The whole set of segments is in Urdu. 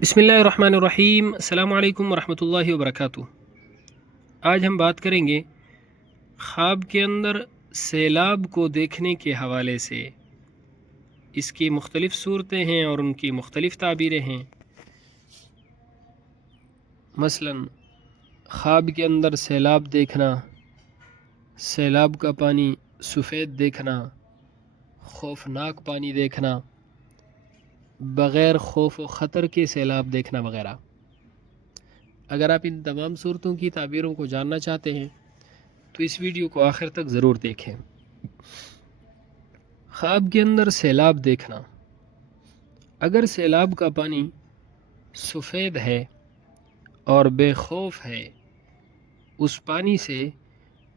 بسم اللہ الرحمن الرحیم۔ السلام علیکم ورحمۃ اللہ وبرکاتہ۔ آج ہم بات کریں گے خواب کے اندر سیلاب کو دیکھنے کے حوالے سے۔ اس کی مختلف صورتیں ہیں اور ان کی مختلف تعبیریں ہیں۔ مثلا خواب کے اندر سیلاب دیکھنا، سیلاب کا پانی سفید دیکھنا، خوفناک پانی دیکھنا، بغیر خوف و خطر کے سیلاب دیکھنا وغیرہ۔ اگر آپ ان تمام صورتوں کی تعبیروں کو جاننا چاہتے ہیں تو اس ویڈیو کو آخر تک ضرور دیکھیں۔ خواب کے اندر سیلاب دیکھنا، اگر سیلاب کا پانی سفید ہے اور بے خوف ہے، اس پانی سے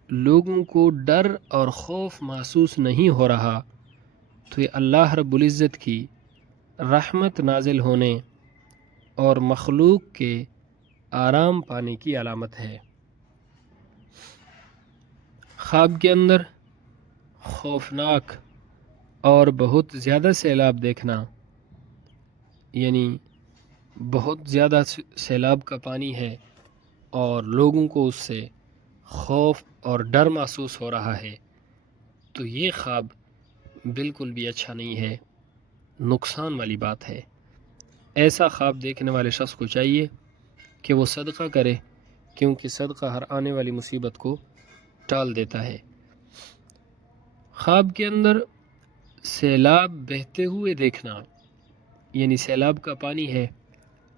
لوگوں کو ڈر اور خوف محسوس نہیں ہو رہا، تو یہ اللہ رب العزت کی رحمت نازل ہونے اور مخلوق کے آرام پانے کی علامت ہے۔ خواب کے اندر خوفناک اور بہت زیادہ سیلاب دیکھنا، یعنی بہت زیادہ سیلاب کا پانی ہے اور لوگوں کو اس سے خوف اور ڈر محسوس ہو رہا ہے، تو یہ خواب بالکل بھی اچھا نہیں ہے، نقصان والی بات ہے۔ ایسا خواب دیکھنے والے شخص کو چاہیے کہ وہ صدقہ کرے، کیونکہ صدقہ ہر آنے والی مصیبت کو ٹال دیتا ہے۔ خواب کے اندر سیلاب بہتے ہوئے دیکھنا، یعنی سیلاب کا پانی ہے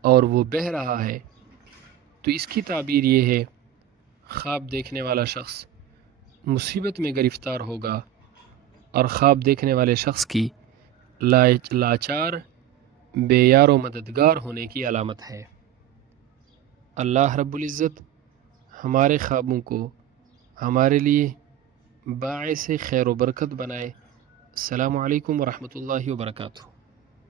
اور وہ بہہ رہا ہے، تو اس کی تعبیر یہ ہے: خواب دیکھنے والا شخص مصیبت میں گرفتار ہوگا، اور خواب دیکھنے والے شخص کی لاچار، بے یار و مددگار ہونے کی علامت ہے۔ اللہ رب العزت ہمارے خوابوں کو ہمارے لیے باعث خیر و برکت بنائے۔ السلام علیکم ورحمۃ اللہ وبرکاتہ۔